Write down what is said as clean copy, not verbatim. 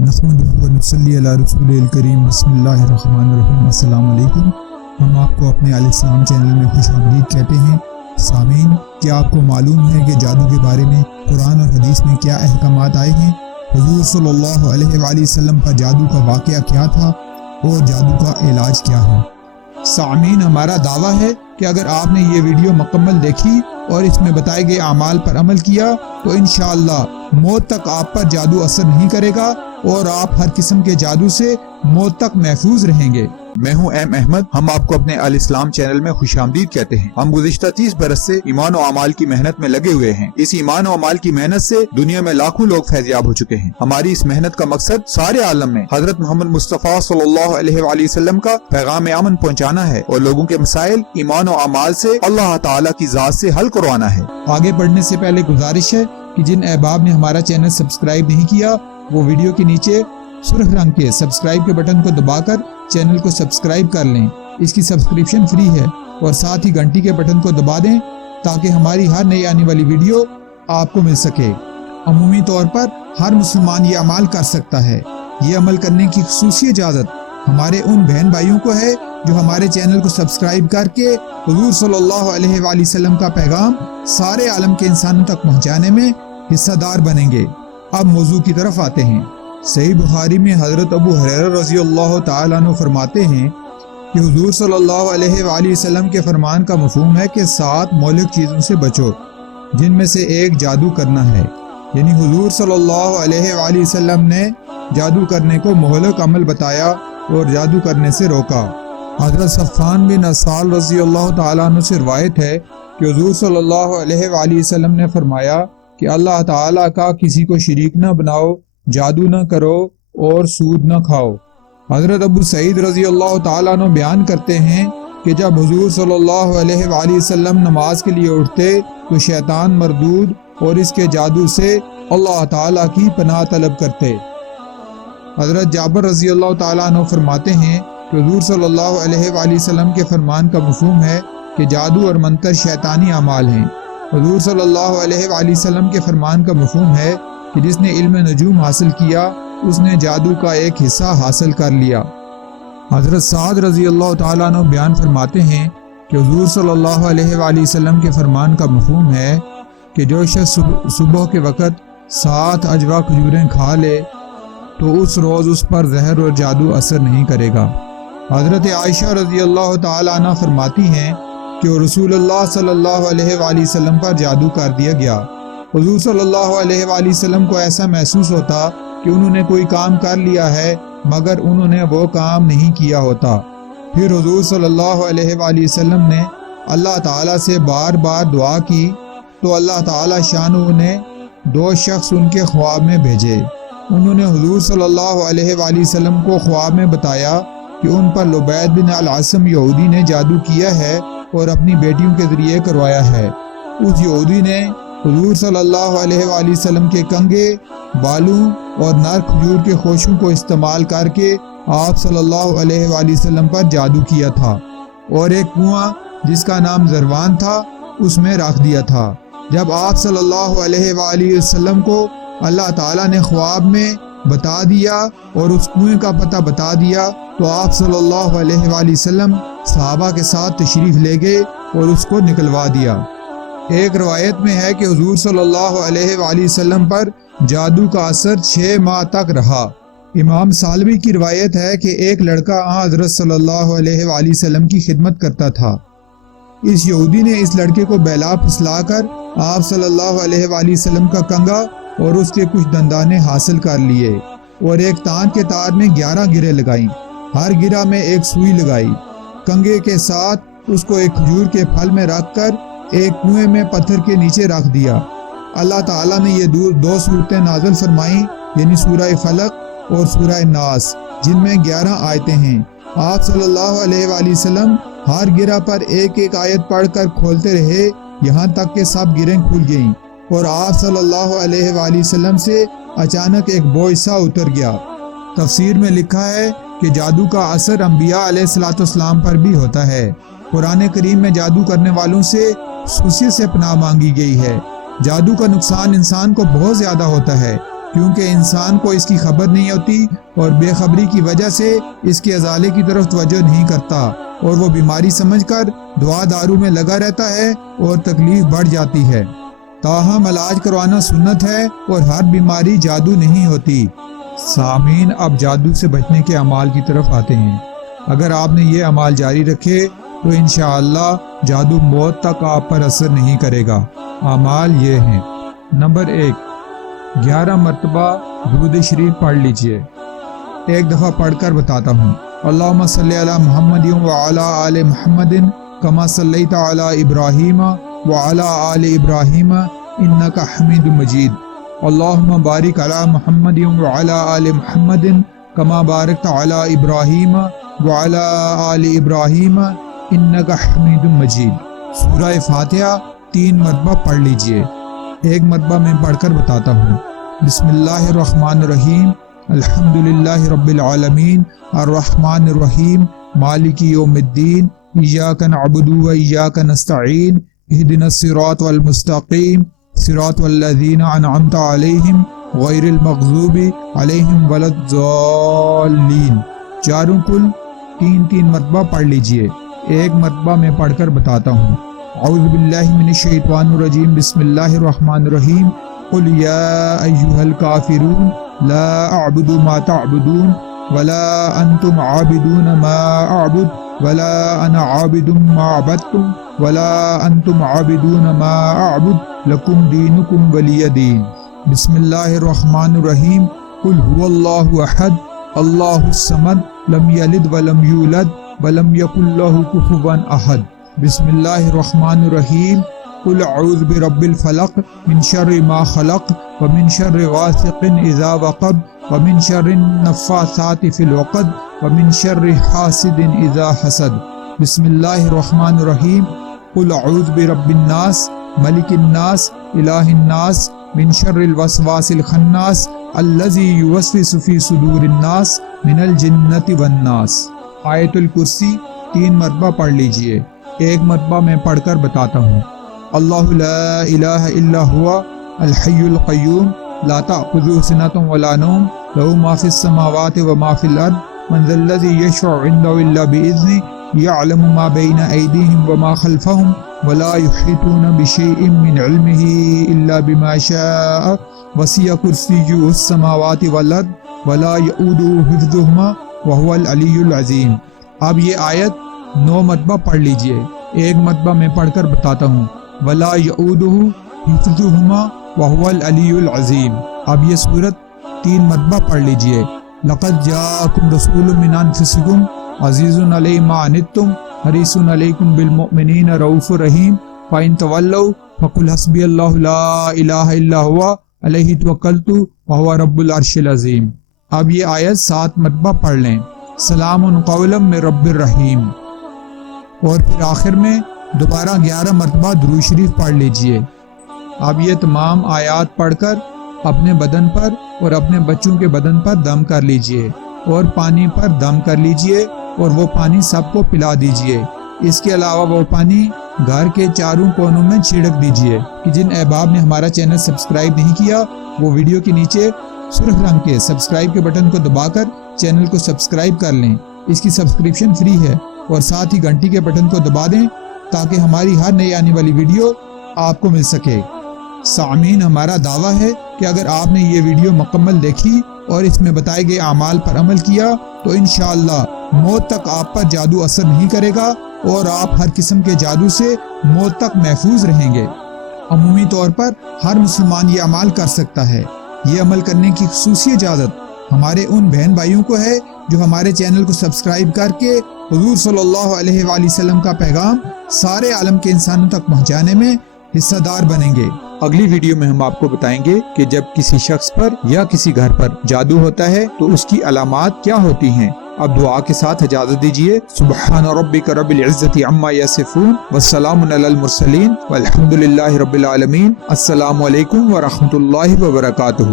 نحمدہ و نصلی علی رسول الکریم بسم اللہ الرحمن الرحیم۔ السلام علیکم۔ ہم آپ کو اپنے الاسلام چینل میں خوش آمدید کہتے ہیں۔ سامعین، کیا آپ کو معلوم ہے کہ جادو کے بارے میں قرآن اور حدیث میں کیا احکامات آئے ہیں؟ حضور صلی اللہ علیہ وآلہ وسلم کا جادو کا واقعہ کیا تھا اور جادو کا علاج کیا ہے؟ سامعین، ہمارا دعویٰ ہے کہ اگر آپ نے یہ ویڈیو مکمل دیکھی اور اس میں بتائے گئے اعمال پر عمل کیا تو انشاءاللہ موت تک آپ پر جادو اثر نہیں کرے گا اور آپ ہر قسم کے جادو سے موت تک محفوظ رہیں گے۔ میں ہوں ایم احمد۔ ہم آپ کو اپنے الاسلام چینل میں خوش آمدید کہتے ہیں۔ ہم گزشتہ 30 برس سے ایمان و اعمال کی محنت میں لگے ہوئے ہیں۔ اس ایمان و اعمال کی محنت سے دنیا میں لاکھوں لوگ فیضیاب ہو چکے ہیں۔ ہماری اس محنت کا مقصد سارے عالم میں حضرت محمد مصطفیٰ صلی اللہ علیہ وآلہ وسلم کا پیغام امن پہنچانا ہے اور لوگوں کے مسائل ایمان و اعمال سے اللہ تعالیٰ کی ذات سے حل کروانا ہے۔ آگے بڑھنے سے پہلے گزارش ہے کہ جن احباب نے ہمارا چینل سبسکرائب نہیں کیا وہ ویڈیو کے نیچے سرخ رنگ کے سبسکرائب کے بٹن کو دبا کر چینل کو سبسکرائب کر لیں۔ اس کی سبسکرپشن فری ہے اور ساتھ ہی گھنٹی کے بٹن کو دبا دیں تاکہ ہماری ہر نئی آنے والی ویڈیو آپ کو مل سکے۔ عمومی طور پر ہر مسلمان یہ عمل کر سکتا ہے۔ یہ عمل کرنے کی خصوصی اجازت ہمارے ان بہن بھائیوں کو ہے جو ہمارے چینل کو سبسکرائب کر کے حضور صلی اللہ علیہ وآلہ وسلم کا پیغام سارے عالم کے انسانوں تک پہنچانے میں حصہ دار بنیں گے۔ اب موضوع کی طرف آتے ہیں۔ صحیح بخاری میں حضرت ابو ہریرہ رضی اللہ تعالیٰ عنہ فرماتے ہیں کہ حضور صلی اللہ علیہ وآلہ وسلم کے فرمان کا مفہوم ہے کہ 7 مہلک چیزوں سے بچو، جن میں سے ایک جادو کرنا ہے۔ یعنی حضور صلی اللہ علیہ وآلہ وسلم نے جادو کرنے کو مہلک عمل بتایا اور جادو کرنے سے روکا۔ حضرت صفوان بن اسال رضی اللہ تعالیٰ عنہ سے روایت ہے کہ حضور صلی اللہ علیہ وآلہ وسلم نے فرمایا کہ اللہ تعالیٰ کا کسی کو شریک نہ بناؤ، جادو نہ کرو اور سود نہ کھاؤ۔ حضرت ابو سعید رضی اللہ تعالیٰ عنہ بیان کرتے ہیں کہ جب حضور صلی اللہ علیہ وآلہ وسلم نماز کے لیے اٹھتے تو شیطان مردود اور اس کے جادو سے اللہ تعالیٰ کی پناہ طلب کرتے۔ حضرت جابر رضی اللہ تعالیٰ عنہ فرماتے ہیں کہ حضور صلی اللہ علیہ وآلہ وسلم کے فرمان کا مفہوم ہے کہ جادو اور منتر شیطانی اعمال ہیں۔ حضور صلی اللہ علیہ وآلہ وسلم کے فرمان کا مفہوم ہے کہ جس نے علم نجوم حاصل کیا اس نے جادو کا ایک حصہ حاصل کر لیا۔ حضرت سعد رضی اللہ تعالیٰ عنہ بیان فرماتے ہیں کہ حضور صلی اللہ علیہ وآلہ وسلم کے فرمان کا مفہوم ہے کہ جو شخص صبح کے وقت 7 اجوا کھجوریں کھا لے تو اس روز اس پر زہر اور جادو اثر نہیں کرے گا۔ حضرت عائشہ رضی اللہ تعالیٰ عنہ فرماتی ہیں کہ رسول اللہ صلی اللہ علیہ وآلہ وسلم پر جادو کر دیا گیا۔ حضور صلی اللہ علیہ وآلہ وسلم کو ایسا محسوس ہوتا کہ انہوں نے کوئی کام کر لیا ہے مگر انہوں نے وہ کام نہیں کیا ہوتا۔ پھر حضور صلی اللہ علیہ وآلہ وسلم نے اللہ تعالیٰ سے بار بار دعا کی تو اللہ تعالیٰ شانہ نے 2 شخص ان کے خواب میں بھیجے۔ انہوں نے حضور صلی اللہ علیہ وآلہ وسلم کو خواب میں بتایا کہ ان پر لبید بن العاصم یہودی نے جادو کیا ہے اور اپنی بیٹیوں کے ذریعے کروایا ہے۔ اس یہودی نے حضور صلی اللہ علیہ وآلہ وسلم کے کنگھے، بالوں اور نر کھجور کے خوشوں کو استعمال کر کے آپ صلی اللہ علیہ وآلہ وسلم پر جادو کیا تھا اور ایک کنواں جس کا نام زروان تھا اس میں رکھ دیا تھا۔ جب آپ صلی اللہ علیہ وآلہ وسلم کو اللہ تعالیٰ نے خواب میں بتا دیا اور اس کنویں کا پتہ بتا دیا تو آپ صلی اللہ علیہ وآلہ وسلم صحابہ کے ساتھ تشریف لے گئے اور اس کو نکلوا دیا۔ ایک روایت میں ہے کہ حضور صلی اللہ علیہ وآلہ وسلم پر جادو کا اثر 6 ماہ تک رہا۔ امام سالوی کی روایت ہے کہ ایک لڑکا حضرت صلی اللہ علیہ وآلہ وسلم کی خدمت کرتا تھا۔ اس یہودی نے اس لڑکے کو بیلا پھسلا کر آپ صلی اللہ علیہ وآلہ وسلم کا کنگھا اور اس کے کچھ دندانے حاصل کر لیے اور ایک تان کے تار میں 11 گریں لگائیں، ہر گرہ میں ایک سوئی لگائی۔ کنگھے کے ساتھ اس کو ایک کھجور کے پھل میں رکھ کر ایک کنویں میں پتھر کے نیچے رکھ دیا۔ اللہ تعالیٰ نے یہ 2 صورتیں نازل فرمائیں، یعنی سورہ فلق اور سورہ ناس، جن میں 11 آیتیں ہیں۔ آپ صلی اللہ علیہ وآلہ وسلم ہر گرہ پر ایک آیت پڑھ کر کھولتے رہے یہاں تک کہ سب گریں کھل گئیں اور آپ صلی اللہ علیہ وآلہ وسلم سے اچانک ایک بوجھ سا اتر گیا۔ تفسیر میں لکھا ہے کہ جادو کا اثر انبیاء علیہ الصلوۃ والسلام پر بھی ہوتا ہے۔ قرآن کریم میں جادو کرنے والوں سے خصوصیت سے پناہ مانگی گئی ہے۔ جادو کا نقصان انسان کو بہت زیادہ ہوتا ہے۔ کیونکہ انسان کو اس کی خبر نہیں ہوتی اور بے خبری کی وجہ سے اس کے ازالے کی طرف توجہ نہیں کرتا اور وہ بیماری سمجھ کر دوا دارو میں لگا رہتا ہے اور تکلیف بڑھ جاتی ہے۔ تاہم علاج کروانا سنت ہے اور ہر بیماری جادو نہیں ہوتی۔ سامعین، اب جادو سے بچنے کے اعمال کی طرف آتے ہیں۔ اگر آپ نے یہ اعمال جاری رکھے تو انشاءاللہ جادو موت تک آپ پر اثر نہیں کرے گا۔ اعمال یہ ہیں: نمبر 1، 11 مرتبہ درود شریف پڑھ لیجئے۔ ایک دفعہ پڑھ کر بتاتا ہوں۔ اللہم صلی علی محمد وعلی آل محمد کما صلیت علی ابراہیم وعلی آل ابراہیم انک حمید مجید۔ اللہم بارک علی محمد وعلی آل محمد کما بارکت علی ابراہیم وعلی آل ابراہیم انک حمید مجید۔ سورہ فاتحہ 3 مرتبہ پڑھ لیجئے۔ ایک مرتبہ میں پڑھ کر بتاتا ہوں۔ بسم اللہ الرحمن الرحیم، الحمدللہ رب العالمین، الرحمن الرحیم، مالک یوم الدین، ایاک نعبد و ایاک نستعین، اہدنا الصراط المستقیم، صراط الذین انعمت علیہم غیر المغضوب علیہم ولا الضالین۔ چاروں کل 3 مرتبہ پڑھ لیجئے۔ ایک مرتبہ میں پڑھ کر بتاتا ہوں۔ اعوذ باللہ من الشیطان الرجیم، بسم اللہ الرحمن الرحیم، قل یا ایہا الکافرون لا اعبد ما تعبدون ولا انتم عابدون ما اعبد ولا انا عابد ما عبدتم ولا انتم عابدون ما اعبد لکم دینکم ولی دین۔ بسم اللہ الرحمن الرحیم، قل هو اللہ احد اللہ الصمد لم یلد ولم یولد ولم یکن لہ کفوا احد۔ بسم اللہ الرحمن الرحیم، قل اعوذ برب الفلق من شر ما خلق ومن شر غاسق اذا وقب ومن شر النفاثات في العقد ومن شر حاسد اذا حسد۔ بسم اللہ الرحمن الرحیم، قل اعوذ برب الناس ملک الناس الہ الناس من شر الوسواس الخناس الذی یوسوس فی صدور الناس من الجنۃ والناس۔ آیت الکرسی 3 مرتبہ پڑھ لیجئے۔ ایک مرتبہ میں پڑھ کر بتاتا ہوں۔ اللہ لا الہ الا هو الحی القیوم لا تأخذہ سنۃ ولا نوم لہ ما فی السماوات وما فی الارض من ذا الذی یشفع عنده الا بإذنہ یعلم ما بین ایدیہم وما خلفہم ولا یحیطون بشیء من علمہ الا بما شاء وسع کرسیہ السماوات والارض ولا یؤودہ حفظہما وہو العلی العظیم۔ اب یہ آیت 9 مرتبہ پڑھ لیجئے۔ ایک مرتبہ میں پڑھ کر بتاتا ہوں۔ ولا یعودہ حفظہما وہو العلی العظیم۔ اب یہ سورت 3 مرتبہ پڑھ لیجئے۔ لقد جاءکم رسول من انفسکم عزیز علی ما عنتم حریص علیکم بالمؤمنین رؤوف رحیم فإن تولوا فقل حسبی اللہ لا الہ الا هو علیہ توکلت وہو رب العرش العظیم۔ اب یہ آیت 7 مرتبہ پڑھ لیں۔ سلام قولا من رب الرحیم۔ اور پھر آخر میں دوبارہ 11 مرتبہ درود شریف پڑھ لیجئے۔ اب یہ تمام آیات پڑھ کر اپنے بدن پر اور اپنے بچوں کے بدن پر دم کر لیجئے اور پانی پر دم کر لیجئے اور وہ پانی سب کو پلا دیجئے۔ اس کے علاوہ وہ پانی گھر کے چاروں کونوں میں چھڑک دیجئے۔ کہ جن احباب نے ہمارا چینل سبسکرائب نہیں کیا وہ ویڈیو کے نیچے سرخ رنگ کے سبسکرائب کے بٹن کو دبا کر چینل کو سبسکرائب کر لیں۔ اس کی سبسکرپشن فری ہے اور ساتھ ہی گھنٹی کے بٹن کو دبا دیں تاکہ ہماری ہر نئی آنے والی ویڈیو آپ کو مل سکے۔ سامعین، ہمارا دعویٰ ہے کہ اگر آپ نے یہ ویڈیو مکمل دیکھی اور اس میں بتائے گئے اعمال پر عمل کیا تو انشاءاللہ موت تک آپ پر جادو اثر نہیں کرے گا اور آپ ہر قسم کے جادو سے موت تک محفوظ رہیں گے۔ عمومی طور پر ہر مسلمان یہ اعمال کر سکتا ہے۔ یہ عمل کرنے کی خصوصی اجازت ہمارے ان بہن بھائیوں کو ہے جو ہمارے چینل کو سبسکرائب کر کے حضور صلی اللہ علیہ وآلہ وسلم کا پیغام سارے عالم کے انسانوں تک پہنچانے میں حصہ دار بنیں گے۔ اگلی ویڈیو میں ہم آپ کو بتائیں گے کہ جب کسی شخص پر یا کسی گھر پر جادو ہوتا ہے تو اس کی علامات کیا ہوتی ہیں۔ اب دعا کے ساتھ اجازت دیجیے۔ سبحان ربک رب العزت عما یصفون والسلام علی المرسلین والحمد للہ رب العالمین۔ السلام علیکم ورحمۃ اللہ وبرکاتہ۔